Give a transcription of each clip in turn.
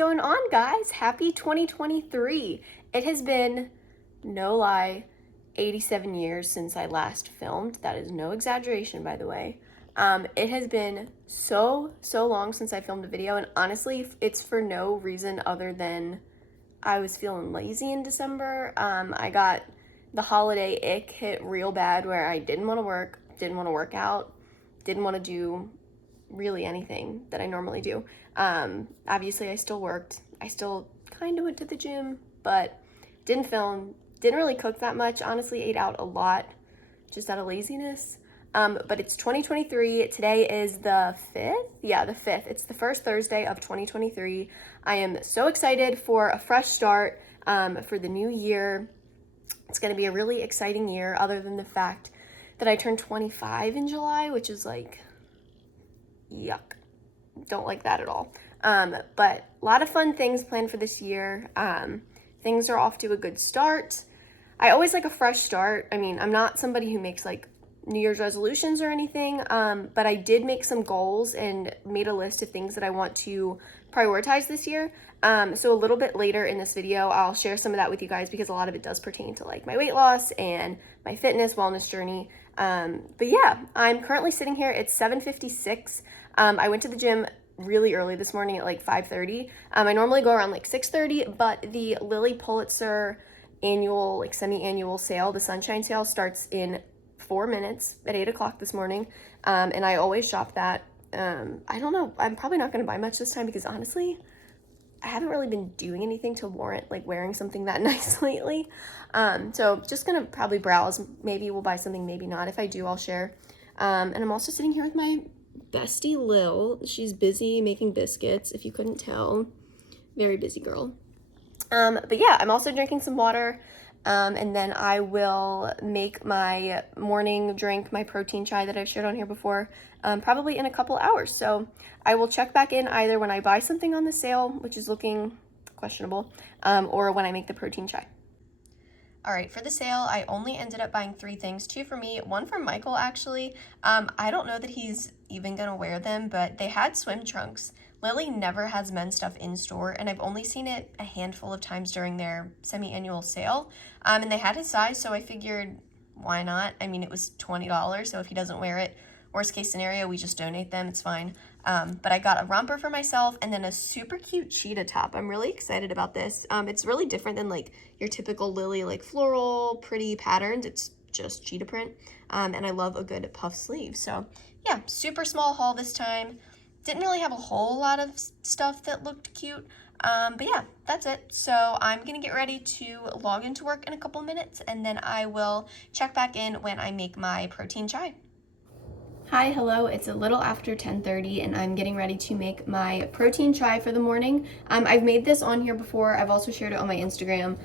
going on, guys? Happy 2023. It has been, no lie, 87 years since I last filmed. That is no exaggeration, by the way. It has been so long since I filmed a video, and honestly, it's for no reason other than I was feeling lazy in December. I got the holiday ick hit real bad where I didn't want to work, didn't want to work out, didn't want to do really anything that I normally do. Obviously I still worked. I still kind of went to the gym, but didn't film, didn't really cook that much. Honestly, ate out a lot just out of laziness. But it's 2023. Today is the 5th. Yeah, the 5th. It's the first Thursday of 2023. I am so excited for a fresh start, for the new year. It's going to be a really exciting year, other than the fact that I turned 25 in July, which is like, yuck. Don't like that at all. But a lot of fun things planned for this year. Things are off to a good start. I always like a fresh start. I mean, I'm not somebody who makes like New Year's resolutions or anything, but I did make some goals and made a list of things that I want to prioritize this year. So a little bit later in this video, I'll share some of that with you guys because a lot of it does pertain to like my weight loss and my fitness wellness journey. But yeah, I'm currently sitting here. It's 7:56. I went to the gym really early this morning at like 5:30. I normally go around like 6:30, but the Lilly Pulitzer annual, like semi-annual sale, the Sunshine Sale, starts in 4 minutes at 8 o'clock this morning. And I always shop that. I don't know. I'm probably not going to buy much this time because honestly, I haven't really been doing anything to warrant like wearing something that nice lately. So just gonna probably browse. Maybe we'll buy something, maybe not. If I do, I'll share. And I'm also sitting here with my bestie Lil. She's busy making biscuits, if you couldn't tell. Very busy girl. But yeah, I'm also drinking some water. And then I will make my morning drink, my protein chai that I've shared on here before, probably in a couple hours. So I will check back in either when I buy something on the sale, which is looking questionable, or when I make the protein chai. All right, for the sale, I only ended up buying 3 things, 2 for me, 1 for Michael, actually. I don't know that he's even gonna wear them, but they had swim trunks. Lilly never has men's stuff in store, and I've only seen it a handful of times during their semi-annual sale. And they had his size, so I figured, why not? I mean, it was $20, so if he doesn't wear it, worst case scenario, we just donate them, it's fine. But I got a romper for myself and then a super cute cheetah top. I'm really excited about this. It's really different than like your typical Lilly, like floral, pretty patterns. It's just cheetah print. And I love a good puff sleeve. So yeah, super small haul this time. Didn't really have a whole lot of stuff that looked cute. But yeah, that's it. So I'm gonna get ready to log into work in a couple minutes, and then I will check back in when I make my protein chai. Hi, hello, it's a little after 10:30 and I'm getting ready to make my protein chai for the morning. I've made this on here before. I've also shared it on my Instagram,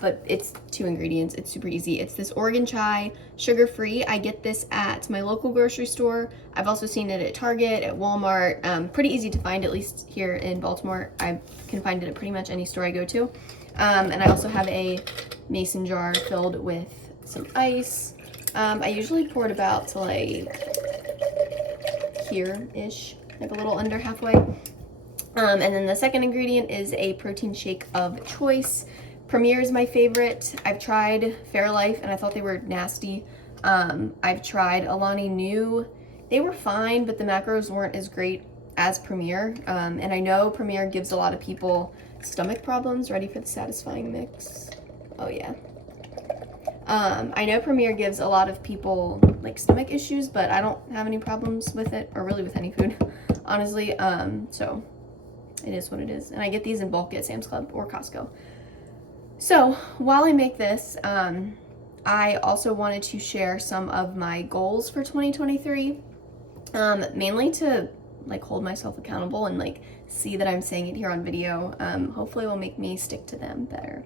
but it's 2 ingredients. It's super easy. It's this Oregon chai, sugar-free. I get this at my local grocery store. I've also seen it at Target, at Walmart. Pretty easy to find, at least here in Baltimore. I can find it at pretty much any store I go to. And I also have a mason jar filled with some ice. I usually pour it about to like here-ish, like a little under halfway. And then the second ingredient is a protein shake of choice. Premier is my favorite. I've tried Fairlife and I thought they were nasty. I've tried Alani Nu. They were fine, but the macros weren't as great as Premier. And I know Premier gives a lot of people stomach problems. Ready for the satisfying mix? Oh yeah. I know Premier gives a lot of people like stomach issues, but I don't have any problems with it, or really with any food, honestly. So it is what it is. And I get these in bulk at Sam's Club or Costco. So while I make this, I also wanted to share some of my goals for 2023, mainly to like hold myself accountable and like see that I'm saying it here on video. Hopefully it will make me stick to them better.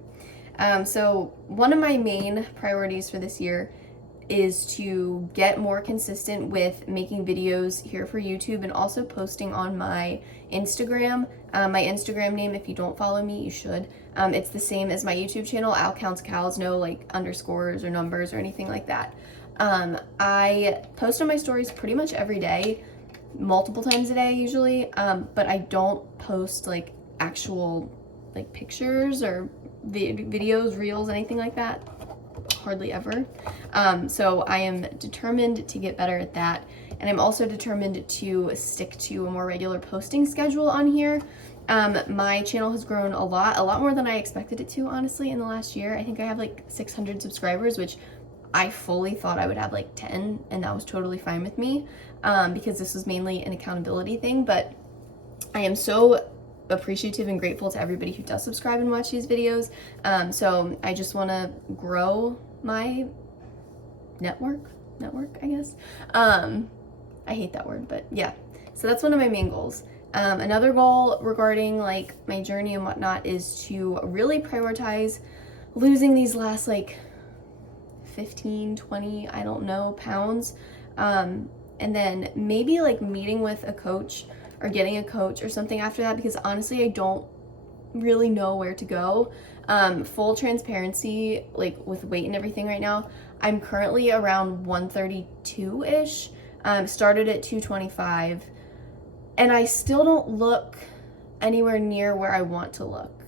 So one of my main priorities for this year is to get more consistent with making videos here for YouTube and also posting on my Instagram. My Instagram name, if you don't follow me, you should. It's the same as my YouTube channel, Al Counts Cows, no like underscores or numbers or anything like that. I post on my stories pretty much every day, multiple times a day usually, but I don't post like actual like pictures or videos, reels, anything like that. Hardly ever. So I am determined to get better at that. And I'm also determined to stick to a more regular posting schedule on here. My channel has grown a lot more than I expected it to, honestly, in the last year. I think I have like 600 subscribers, which I fully thought I would have like 10, and that was totally fine with me, because this was mainly an accountability thing. But I am so appreciative and grateful to everybody who does subscribe and watch these videos. So I just want to grow my network, I guess. I hate that word, but yeah. So that's one of my main goals. Another goal regarding like my journey and whatnot is to really prioritize losing these last like 15, 20, I don't know, pounds. And then maybe like meeting with a coach or getting a coach or something after that, because honestly, I don't really know where to go. Full transparency, like with weight and everything right now, I'm currently around 132-ish. Started at 225, and I still don't look anywhere near where I want to look.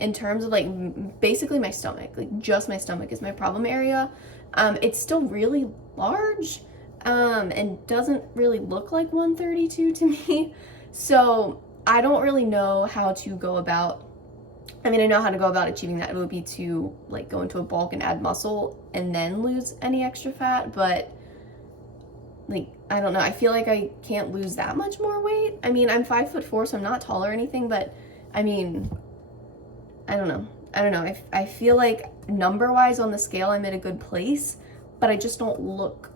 In terms of like basically my stomach, like just my stomach is my problem area. It's still really large, and doesn't really look like 132 to me. So I don't really know how to go about, I mean, I know how to go about achieving that. It would be to like go into a bulk and add muscle and then lose any extra fat, but like, I don't know. I feel like I can't lose that much more weight. I mean, I'm 5'4", so I'm not tall or anything, but I mean, I don't know. I feel like number-wise on the scale, I'm at a good place, but I just don't look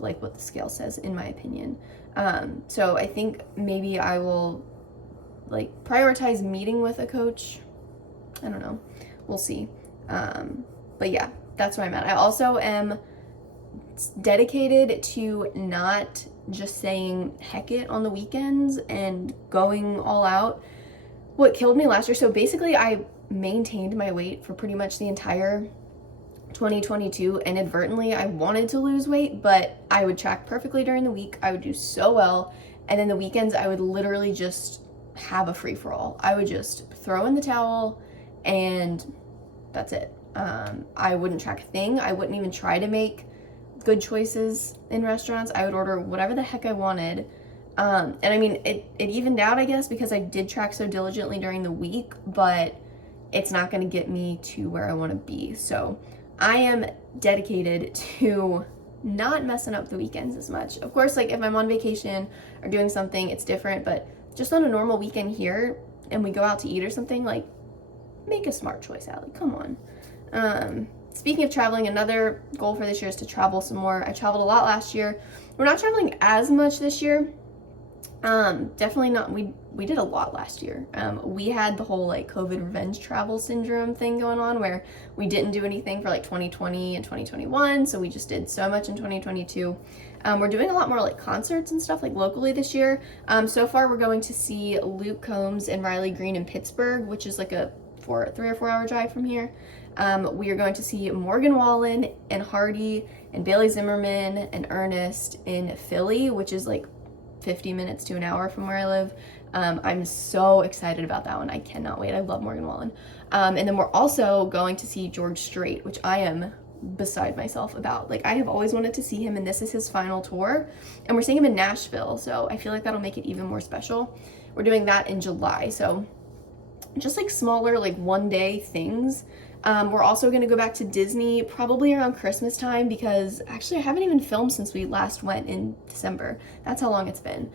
like what the scale says, in my opinion. So I think maybe I will like prioritize meeting with a coach. I don't know. We'll see. But yeah, that's where I'm at. I also am dedicated to not just saying heck it on the weekends and going all out. What killed me last year, so basically I maintained my weight for pretty much the entire 2022. Inadvertently, I wanted to lose weight, but I would track perfectly during the week. I would do so well, and then the weekends I would literally just have a free-for-all. I would just throw in the towel, and that's it. I wouldn't track a thing. I wouldn't even try to make good choices in restaurants. I would order whatever the heck I wanted. And I mean, it evened out, I guess, because I did track so diligently during the week, but it's not going to get me to where I want to be. So I am dedicated to not messing up the weekends as much. Of course, like if I'm on vacation or doing something, it's different, but just on a normal weekend here and we go out to eat or something, like make a smart choice, Allie. Come on. Speaking of traveling, another goal for this year is to travel some more. I traveled a lot last year. We're not traveling as much this year. Definitely not. We did a lot last year. We had the whole like COVID revenge travel syndrome thing going on where we didn't do anything for like 2020 and 2021. So we just did so much in 2022. We're doing a lot more like concerts and stuff like locally this year. So far we're going to see Luke Combs and Riley Green in Pittsburgh, which is like a 3 or 4 hour drive from here. We are going to see Morgan Wallen and Hardy and Bailey Zimmerman and Ernest in Philly, which is like 50 minutes to an hour from where I live. I'm so excited about that one. I cannot wait. I love Morgan Wallen. And then we're also going to see George Strait, which I am beside myself about. Like, I have always wanted to see him, and this is his final tour. And we're seeing him in Nashville, so I feel like that'll make it even more special. We're doing that in July, so just like smaller, like one-day things. We're also going to go back to Disney probably around Christmas time, because actually I haven't even filmed since we last went in December. That's how long it's been.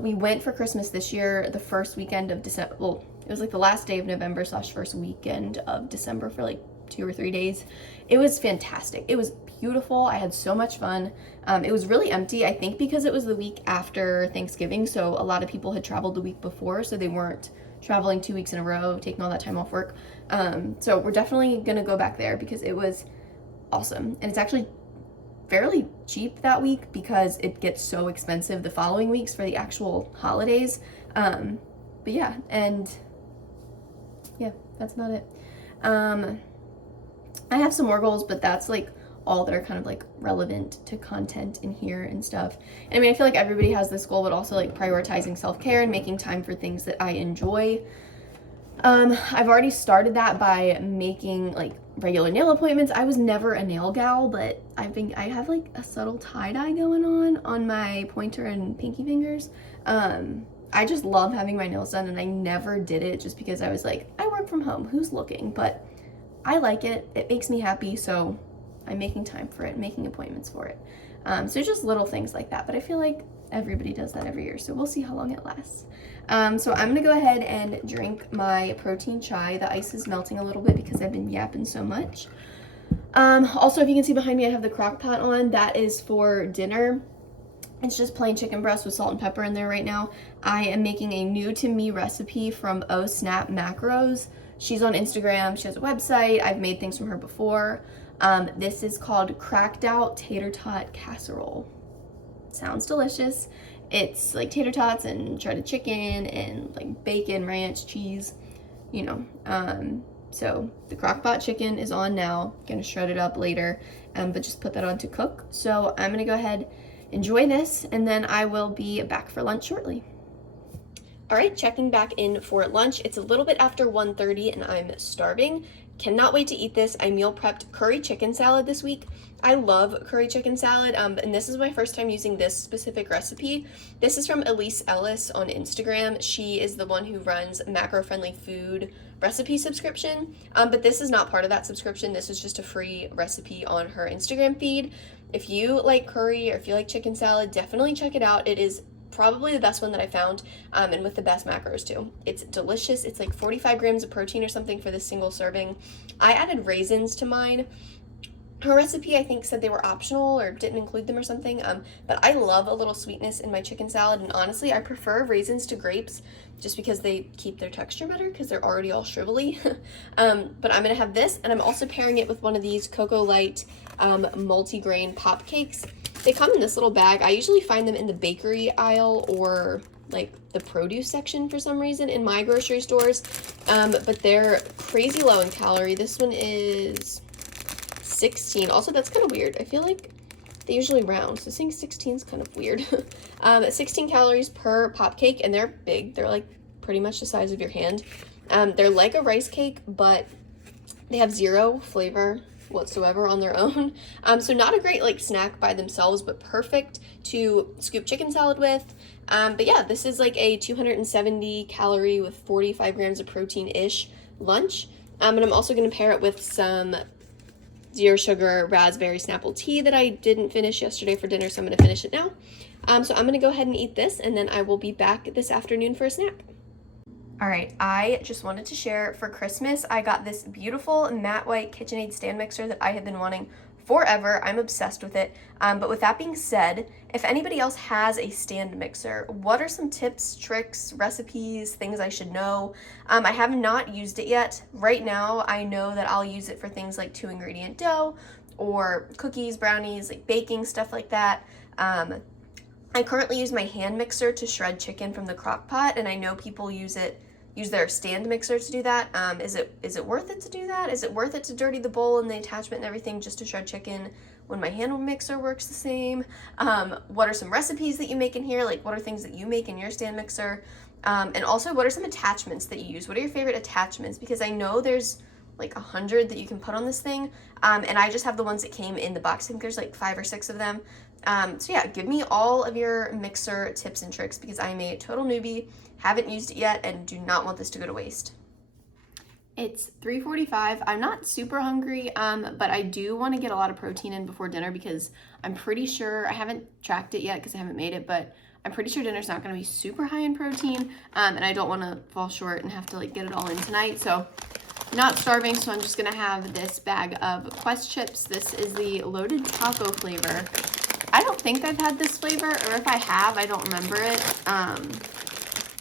We went for Christmas this year, the first weekend of December. Well, it was like the last day of November / first weekend of December for like 2 or 3 days. It was fantastic. It was beautiful. I had so much fun. It was really empty, I think because it was the week after Thanksgiving, so a lot of people had traveled the week before, so they weren't traveling 2 weeks in a row, taking all that time off work. So we're definitely gonna go back there because it was awesome. And it's actually fairly cheap that week because it gets so expensive the following weeks for the actual holidays. But yeah, and yeah, that's about it. I have some more goals, but that's like all that are kind of like relevant to content in here and stuff. And I mean, I feel like everybody has this goal, but also like prioritizing self-care and making time for things that I enjoy. I've already started that by making like regular nail appointments. I was never a nail gal, but I have like a subtle tie-dye going on my pointer and pinky fingers. I just love having my nails done, and I never did it just because I was like, I work from home, who's looking? But I like it. It makes me happy, so I'm making time for it, making appointments for it. So just little things like that, but I feel like everybody does that every year, so we'll see how long it lasts. So I'm gonna go ahead and drink my protein chai. The ice is melting a little bit because I've been yapping so much. Also, if you can see behind me, I have the crock pot on. That is for dinner. It's just plain chicken breast with salt and pepper in there right now. I am making a new to me recipe from Oh Snap Macros. She's on Instagram. She has a website. I've made things from her before. This is called Cracked Out Tater Tot Casserole. Sounds delicious. It's like tater tots and shredded chicken and like bacon, ranch, cheese, you know. So the crock pot chicken is on now. Gonna shred it up later, but just put that on to cook. So I'm gonna go ahead, enjoy this, and then I will be back for lunch shortly. All right, checking back in for lunch. It's a little bit after 1:30 and I'm starving. Cannot wait to eat this. I meal prepped curry chicken salad this week. I love curry chicken salad, and this is my first time using this specific recipe. This is from Elise Ellis on Instagram. She is the one who runs Macro Friendly Food recipe subscription, but this is not part of that subscription. This is just a free recipe on her Instagram feed. If you like curry or if you like chicken salad, definitely check it out. It is probably the best one that I found, and with the best macros too. It's delicious. It's like 45 grams of protein or something for this single serving. I added raisins to mine. Her recipe, I think, said they were optional or didn't include them or something, but I love a little sweetness in my chicken salad, and honestly, I prefer raisins to grapes just because they keep their texture better because they're already all shrivelly. But I'm gonna have this, and I'm also pairing it with one of these Cocoa Light multi-grain pop cakes. They come in this little bag. I usually find them in the bakery aisle or like the produce section for some reason in my grocery stores, but they're crazy low in calorie. This one is 16. Also, that's kind of weird. I feel like they usually round, so saying 16 is kind of weird. 16 calories per pop cake, and they're big. They're like pretty much the size of your hand. They're like a rice cake, but they have zero flavor whatsoever on their own. So not a great like snack by themselves, but perfect to scoop chicken salad with. But yeah, this is like a 270 calorie with 45 grams of protein-ish lunch. And I'm also going to pair it with some zero sugar raspberry Snapple tea that I didn't finish yesterday for dinner, so I'm going to finish it now. So I'm going to go ahead and eat this, and then I will be back this afternoon for a snack. All right, I just wanted to share, for Christmas, I got this beautiful matte white KitchenAid stand mixer that I have been wanting forever. I'm obsessed with it. But with that being said, if anybody else has a stand mixer, what are some tips, tricks, recipes, things I should know? I have not used it yet. Right now, I know that I'll use it for things like 2-ingredient dough or cookies, brownies, like baking, stuff like that. I currently use my hand mixer to shred chicken from the crock pot, and I know people use their stand mixer to do that. Is it worth it to do that? Is it worth it to dirty the bowl and the attachment and everything just to shred chicken when my hand mixer works the same? What are some recipes that you make in here? Like, what are things that you make in your stand mixer? And also, what are some attachments that you use? What are your favorite attachments? Because I know there's like 100 that you can put on this thing, and I just have the ones that came in the box. I think there's like 5 or 6 of them. So yeah, give me all of your mixer tips and tricks because I'm a total newbie, haven't used it yet, and do not want this to go to waste. It's 3:45. I'm not super hungry, but I do want to get a lot of protein in before dinner because I'm pretty sure, I haven't tracked it yet because I haven't made it, but I'm pretty sure dinner's not going to be super high in protein, and I don't want to fall short and have to like get it all in tonight. So not starving, so I'm just going to have this bag of Quest chips. This is the loaded taco flavor. I don't think I've had this flavor, or if I have, I don't remember it.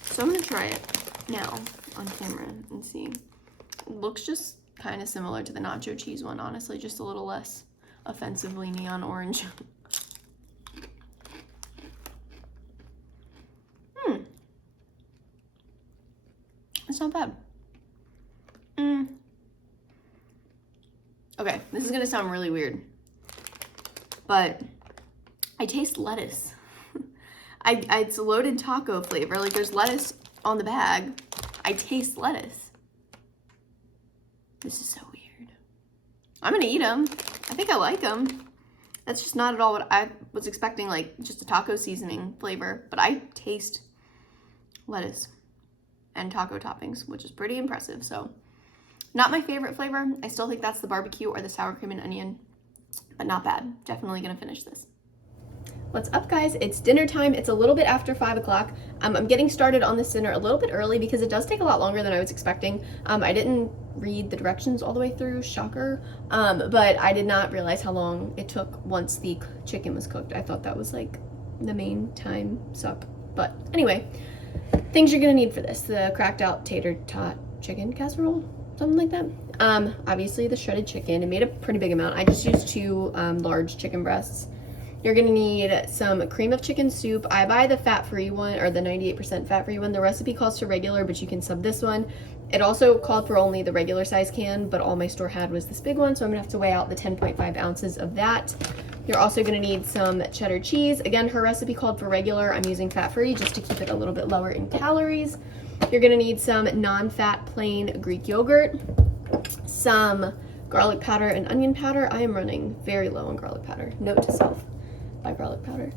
So I'm gonna try it now on camera and see. It looks just kind of similar to the nacho cheese one, honestly, just a little less offensively neon orange. It's not bad. Okay, this is gonna sound really weird. but I taste lettuce. It's loaded taco flavor. Like, there's lettuce on the bag. I taste lettuce. This is so weird. I'm gonna eat them. I think I like them. That's just not at all what I was expecting, like just a taco seasoning flavor. But I taste lettuce and taco toppings, which is pretty impressive. So, not my favorite flavor. I still think that's the barbecue or the sour cream and onion, but not bad. Definitely gonna finish this. What's up, guys? It's dinner time. It's a little bit after 5 o'clock. I'm getting started on this dinner a little bit early because it does take a lot longer than I was expecting. I didn't read the directions all the way through, shocker, but I did not realize how long it took once the chicken was cooked. I thought that was like the main time suck. But anyway, things you're gonna need for this: the cracked out tater tot chicken casserole, something like that. Obviously the shredded chicken. It made a pretty big amount. I just used 2 large chicken breasts. You're gonna need some cream of chicken soup. I buy the fat-free one, or the 98% fat-free one. The recipe calls for regular, but you can sub this one. It also called for only the regular size can, but all my store had was this big one, so I'm gonna have to weigh out the 10.5 ounces of that. You're also gonna need some cheddar cheese. Again, her recipe called for regular. I'm using fat-free just to keep it a little bit lower in calories. You're gonna need some non-fat plain Greek yogurt, some garlic powder and onion powder. I am running very low on garlic powder. Note to self. Buy garlic powder.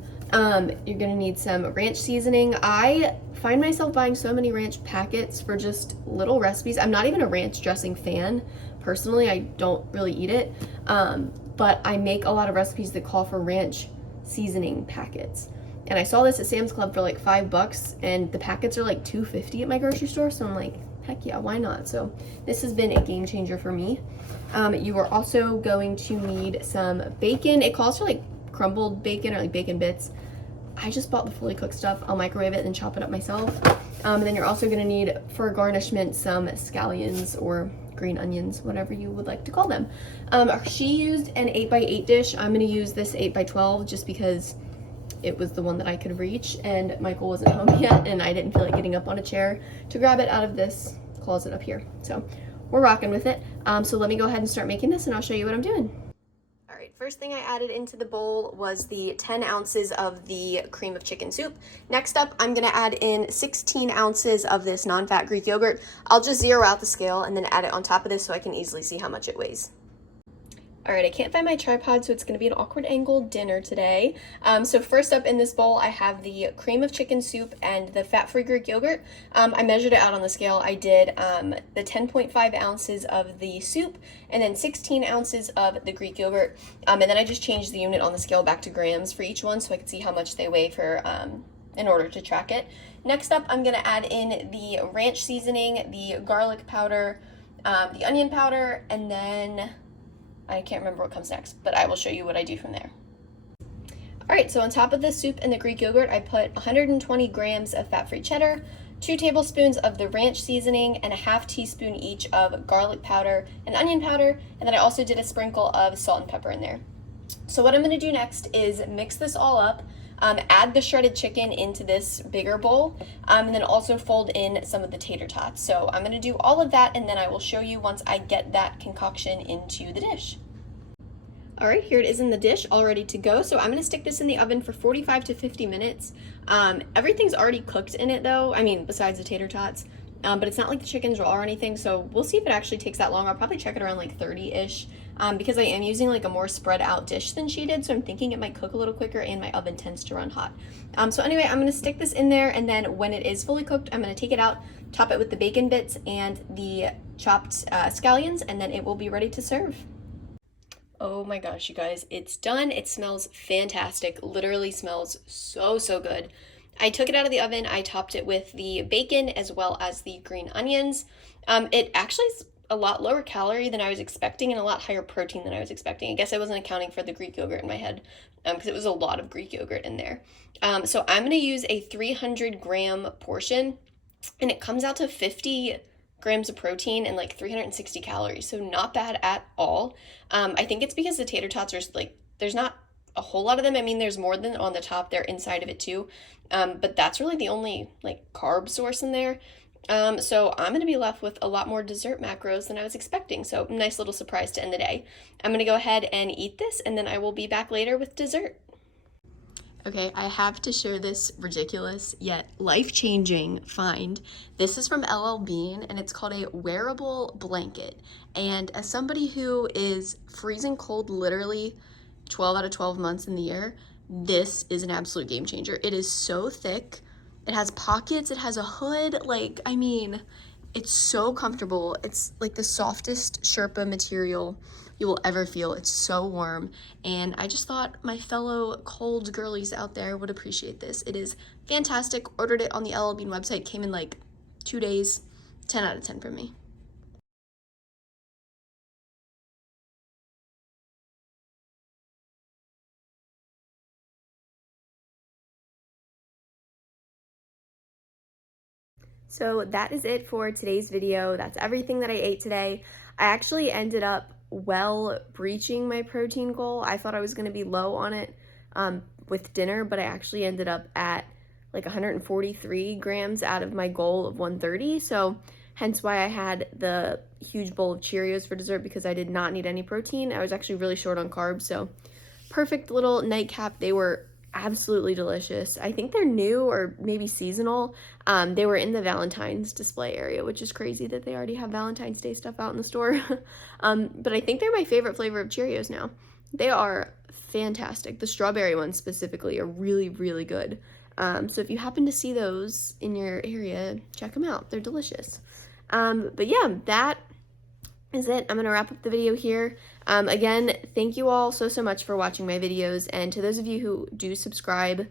You're gonna need some ranch seasoning. I find myself buying so many ranch packets for just little recipes. I'm not even a ranch dressing fan. Personally, I don't really eat it. But I make a lot of recipes that call for ranch seasoning packets. And I saw this at Sam's Club for like $5, and the packets are like $2.50 at my grocery store. So I'm like, heck yeah, why not? So this has been a game changer for me. You are also going to need some bacon. It calls for like crumbled bacon or like bacon bits. I just bought the fully cooked stuff. I'll microwave it and chop it up myself. And then you're also gonna need, for garnishment, some scallions or green onions, whatever you would like to call them. She used an 8x8 dish. I'm gonna use this 8x12 just because it was the one that I could reach, and Michael wasn't home yet, and I didn't feel like getting up on a chair to grab it out of this closet up here. So we're rocking with it. So let me go ahead and start making this, and I'll show you what I'm doing. First thing I added into the bowl was the 10 ounces of the cream of chicken soup. Next up, I'm gonna add in 16 ounces of this non-fat Greek yogurt. I'll just zero out the scale and then add it on top of this so I can easily see how much it weighs. All right, I can't find my tripod, so it's gonna be an awkward angle dinner today. So first up in this bowl, I have the cream of chicken soup and the fat-free Greek yogurt. I measured it out on the scale. I did the 10.5 ounces of the soup and then 16 ounces of the Greek yogurt. And then I just changed the unit on the scale back to grams for each one so I could see how much they weigh for in order to track it. Next up, I'm gonna add in the ranch seasoning, the garlic powder, the onion powder, and then I can't remember what comes next, but I will show you what I do from there. All right, so on top of the soup and the Greek yogurt, I put 120 grams of fat-free cheddar, 2 tablespoons of the ranch seasoning, and a half teaspoon each of garlic powder and onion powder, and then I also did a sprinkle of salt and pepper in there. So what I'm gonna do next is mix this all up, add the shredded chicken into this bigger bowl, and then also fold in some of the tater tots. So I'm gonna do all of that, and then I will show you once I get that concoction into the dish. All right, here it is in the dish, all ready to go. So I'm gonna stick this in the oven for 45 to 50 minutes. Everything's already cooked in it though, I mean, besides the tater tots, but it's not like the chicken's raw or anything, so we'll see if it actually takes that long. I'll probably check it around like 30-ish. Because I am using like a more spread out dish than she did, so I'm thinking it might cook a little quicker, and my oven tends to run hot. So anyway, I'm gonna stick this in there, and then when it is fully cooked, I'm gonna take it out, top it with the bacon bits and the chopped scallions, and then it will be ready to serve. Oh my gosh, you guys, it's done. It smells fantastic. Literally smells so good. I took it out of the oven. I topped it with the bacon as well as the green onions. It actually is a lot lower calorie than I was expecting and a lot higher protein than I was expecting. I guess I wasn't accounting for the Greek yogurt in my head because it was a lot of Greek yogurt in there. So I'm going to use a 300 gram portion, and it comes out to 50 grams of protein and like 360 calories. So not bad at all. I think it's because the tater tots are like, there's not a whole lot of them. I mean, there's more than on the top. They're inside of it too. But that's really the only like carb source in there. So I'm going to be left with a lot more dessert macros than I was expecting. So nice little surprise to end the day. I'm going to go ahead and eat this, and then I will be back later with dessert. Okay, I have to share this ridiculous yet life-changing find. This is from LL Bean, and it's called a wearable blanket. And as somebody who is freezing cold literally 12 out of 12 months in the year, this is an absolute game changer. It is so thick. It has pockets, it has a hood. Like, I mean, it's so comfortable. It's like the softest Sherpa material you will ever feel. It's so warm, and I just thought my fellow cold girlies out there would appreciate this. It is fantastic. Ordered it on the LL Bean website, came in like 2 days. 10 out of 10 from me. So that is it for today's video. That's everything that I ate today. I actually ended up well breaching my protein goal. I thought I was going to be low on it with dinner, but I actually ended up at like 143 grams out of my goal of 130. So hence why I had the huge bowl of Cheerios for dessert, because I did not need any protein. I was actually really short on carbs, so perfect little nightcap. They were absolutely delicious. I think they're new or maybe seasonal. They were in the Valentine's display area, which is crazy that they already have Valentine's Day stuff out in the store. But I think they're my favorite flavor of Cheerios now. They are fantastic. The strawberry ones specifically are really, really good. So if you happen to see those in your area, check them out. They're delicious. But yeah, that is it. I'm going to wrap up the video here. Again, thank you all so much for watching my videos, and to those of you who do subscribe,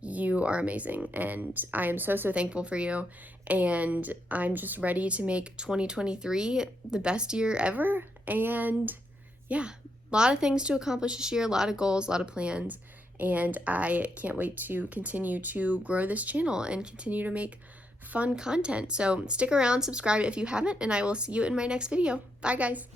you are amazing, and I am so thankful for you, and I'm just ready to make 2023 the best year ever. And yeah, a lot of things to accomplish this year, a lot of goals, a lot of plans, and I can't wait to continue to grow this channel and continue to make fun content. So stick around, subscribe if you haven't, and I will see you in my next video. Bye guys.